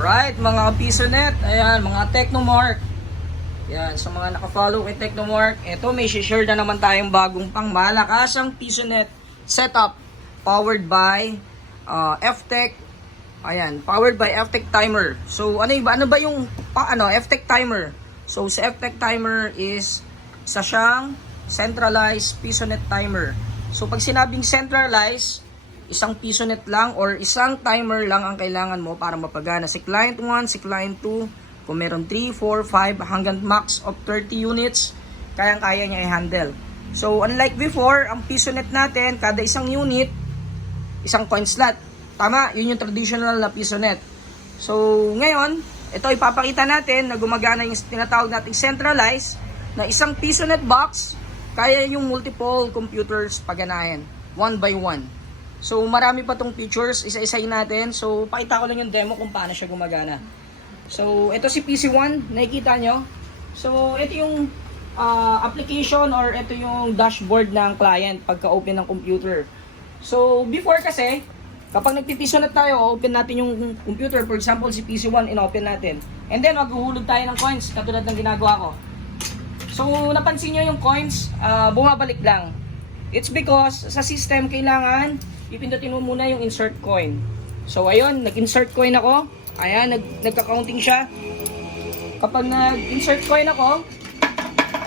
Alright, mga Pisonet, ayan, mga Technomark. Yan, sa mga nakafollow kay Technomark, ito may share na naman tayong bagong pang malakasang Pisonet setup powered by F-Tech. Ayan, powered by F-Tech timer. So ano ba yung F-Tech timer? So sa F-Tech timer is isa siyang centralized Pisonet timer. So pag sinabing centralized, isang Pisonet lang or isang timer lang ang kailangan mo para mapagana. Si client 1, si client 2, kung meron 3, 4, 5 hanggang max of 30 units, kayang-kaya niya i-handle. So unlike before, ang Pisonet natin, kada isang unit, isang coin slot. Tama, yun yung traditional na Pisonet. So ngayon, ito ipapakita natin na gumagana yung tinatawag nating centralized na isang Pisonet box, kaya yung multiple computers paganahin, one by one. So marami pa tong features, isa-isahin natin. So pakita ko lang yung demo kung paano siya gumagana. So ito si PC1, nakikita nyo. So ito yung application or ito yung dashboard ng client pagka-open ng computer. So before kasi, kapag nagpipisonet tayo, open natin yung computer. For example, si PC1, in-open natin. And then maghuhulog tayo ng coins, katulad ng ginagawa ko. So napansin nyo yung coins, bumabalik lang. It's because sa system kailangan ipindutin mo muna yung insert coin. So ayun, nag-insert coin ako. Ayan, nagka-counting siya. Kapag nag-insert coin ako,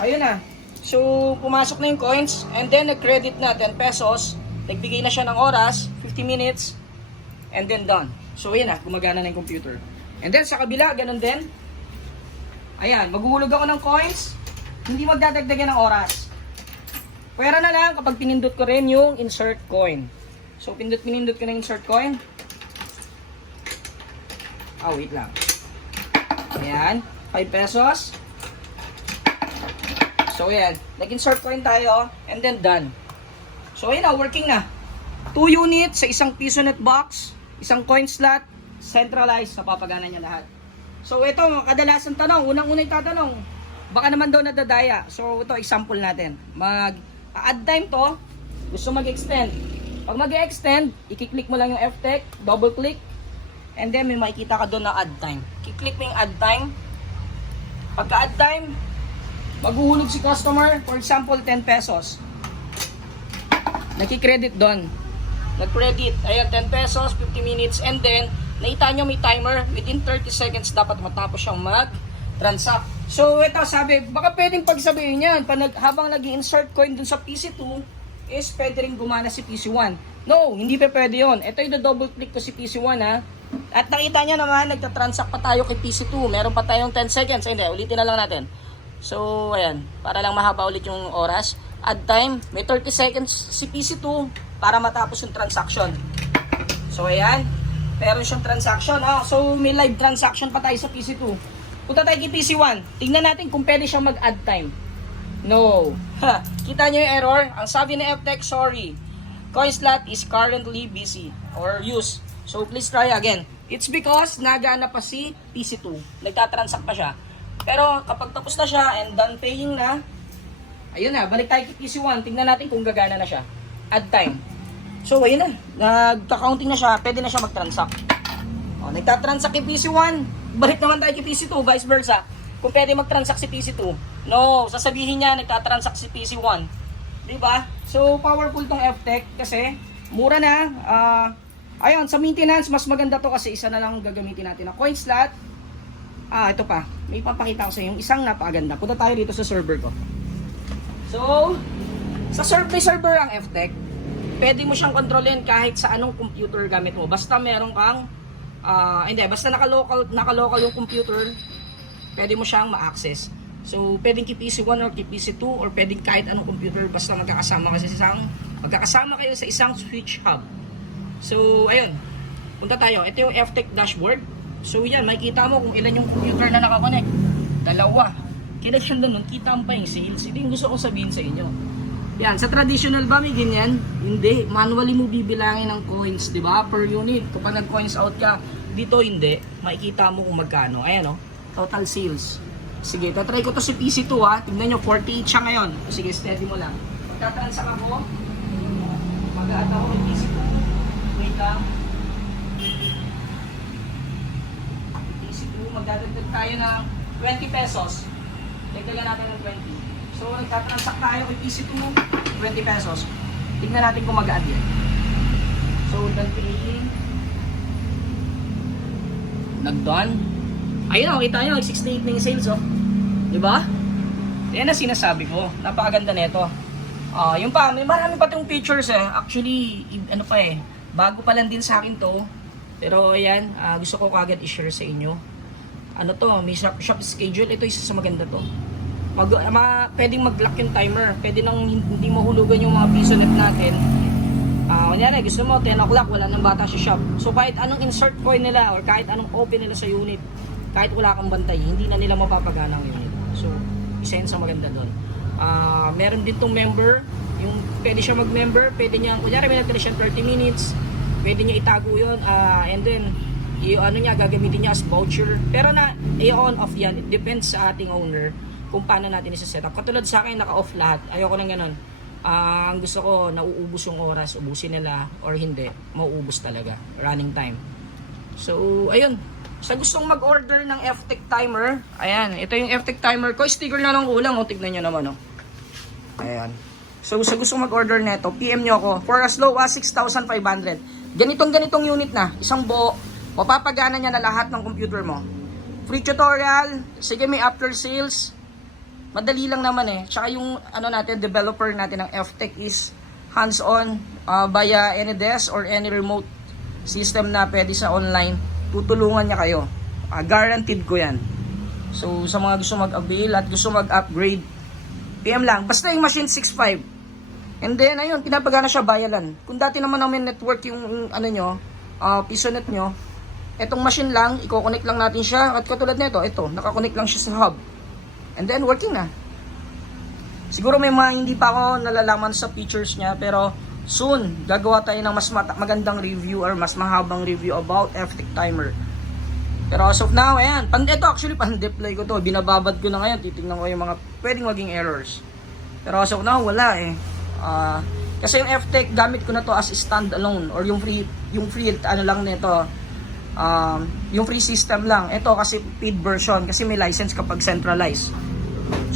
ayun na. So pumasok na yung coins and then nag-credit na 10 pesos. Nagbigay na siya ng oras, 50 minutes, and then done. So ayun na, gumagana na yung computer. And then sa kabila, ganun din. Ayan, maghuhulog ako ng coins. Hindi magdadagdagan ng oras. Pwera na lang kapag pinindot ko rin yung insert coin. So, pinindot ko na insert coin. Wait lang. Ayan, 5 pesos. So, ayan. Nag-insert coin tayo, and then done. So, ayan na, working na. 2 units sa isang Pisonet box, isang coin slot, centralized, napapagana niya lahat. So, ito, kadalasan tanong, unang-unang tatanong, baka naman daw nadadaya. So, ito, example natin. Mag-add time to, gusto mag-extend. Pag mag-extend, i-click mo lang yung F-Tech, double click, and then may makikita ka doon na add time. I-click mo yung add time. Pagka-add time, maghuhulog si customer, for example, 10 pesos. Naki-credit doon. Nag-credit, ayan, 10 pesos, 50 minutes, and then, nakita nyo may timer, within 30 seconds dapat matapos siyang mag-transact. So, ito sabi, baka pwedeng pagsabihin yan, habang nag-insert coin dun sa PC2, is pwede rin gumana si PC1. No, hindi pa pwede yun. Ito yung double click ko si PC1 ha. At nakita nyo naman, nagta-transact pa tayo kay PC2. Meron pa tayong 10 seconds. Hindi, ulitin na lang natin. So, ayan. Para lang mahaba ulit yung oras. Add time, may 30 seconds si PC2 para matapos yung transaction. So, ayan. Meron siyang transaction ha. So, may live transaction pa tayo sa PC2. Punta tayo kay PC1. Tingnan natin kung pwede siyang mag-add time. No. Kita nyo yung error? Ang sabi ni F-Tech, sorry. Coin slot is currently busy or used. So please try again. It's because nagana pa si PC2. Nagtatransact pa siya. Pero kapag tapos na siya and done paying na, ayun na, balik tayo kay PC1. Tingnan natin kung gagana na siya. Add time. So ayun na, nagka-counting na siya. Pwede na siya mag-transact. Nagtatransact kay PC1. Balik naman tayo kay PC2, vice versa. Kung pwede mag-transact si PC2. No, sasabihin niya nagtatransact si PC1. Diba? So, powerful tong F-Tech kasi mura na. Ayun, sa maintenance, mas maganda to kasi isa na lang gagamitin natin na coin slot. Ito pa. May papakita ko sa inyo. Yung isang napakaganda. Punta tayo dito sa server ko. So, sa server ang F-Tech. Pwede mo siyang kontrolin kahit sa anong computer gamit mo. Basta meron kang, basta naka-local yung computer, pwede mo siyang ma-access. So, pwedeng kay PC1 or kay PC2 or pwedeng kahit anong computer basta magkakasama kayo sa isang switch hub. So, ayun. Punta tayo. Ito yung F-Tech dashboard. So, yan. Makikita mo kung ilan yung computer na nakakonect. 2. Connection doon. Kita mo pa yung sales. Ito yung gusto kong sabihin sa inyo. Yan. Sa traditional ba may ganyan? Hindi. Manually mo bibilangin ng coins, di ba? Per unit. Kapag nag-coins out ka, dito hindi. Makikita mo kung magkano. Ayan, total sales. Sige, tatry ko to si PC2 ha. Tignan nyo, 48 siya ngayon. Sige, steady mo lang. Magtatransact ako. Mag-add ako kay PC2. Wait lang. tayo ng 20 pesos. Dagdagan natin ng 20. So, nagtatransact tayo kay PC2, 20 pesos. Tignan natin kung mag-add yan. So, done paying. Nag-done. Ayun o, kita nyo, 68 na yung sales o. Diba? Yan ang sinasabi ko. Napakaganda nito. Yung pa, may marami pa itong features eh. Actually, ano pa eh, bago pa lang din sa akin to. Pero ayan, gusto ko kagad i-share sa inyo. Ano to, may shop schedule. Ito isa sa maganda to. Pwedeng mag-lock yung timer. Pwede nang hindi mahulugan yung mga piso net natin. Kunyari, gusto mo 10 o'clock, wala nang bata sa shop. So kahit anong insert point nila or kahit anong open nila sa unit, kahit wala kang bantay, hindi na nila mapapagana ang unit. So, isa yun sa maganda doon. Meron din tong member, yung pwede siya mag-member, pwede niya, kunyari may natira siya 30 minutes, pwede niya itago yun, and then, gagamitin niya as voucher. Pero i-on off yan, it depends sa ating owner kung paano natin isa-setup. Katulad sa akin, naka-off lahat, ayoko nang ganun. Ang gusto ko, nauubos yung oras, ubusin nila, or hindi, mauubos talaga, running time. So, ayun. Sa gustong mag-order ng FTech timer, ayan, ito yung FTech timer ko. Sticker na lang kulang, tignan nyo naman, Ayan. So, sa gustong mag-order nito, PM nyo ako for as low as 6,500. Ganitong unit na, isang buo, mapapagana niya na lahat ng computer mo. Free tutorial, sige may after sales, madali lang naman eh. Tsaka yung developer natin ng FTech is hands-on via any desk or any remote system na pwede sa online. Tutulungan niya kayo. Guaranteed ko yan. So, sa mga gusto mag-avail at gusto mag-upgrade, PM lang. Basta yung machine 6.5. And then, ayun, pinapagana siya bayalan. Kung dati naman namin network yung piso net nyo, etong machine lang, i-connect lang natin siya. At katulad nito, ito, nakakonect lang siya sa hub. And then, working na. Siguro may mga hindi pa ako nalalaman sa features niya, pero soon, gagawa tayo ng mas magandang review or mas mahabang review about FTech timer. Pero as of now, ayan. Ito actually, pan-deploy ko to. Binababad ko na ngayon. Titignan ko yung mga pwedeng maging errors. Pero as of now, wala eh. Kasi yung FTech, gamit ko na to as standalone or yung free lang nito. Yung free system lang. Ito kasi paid version. Kasi may license kapag centralized.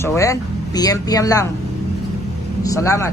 So, ayan. PM lang. Salamat.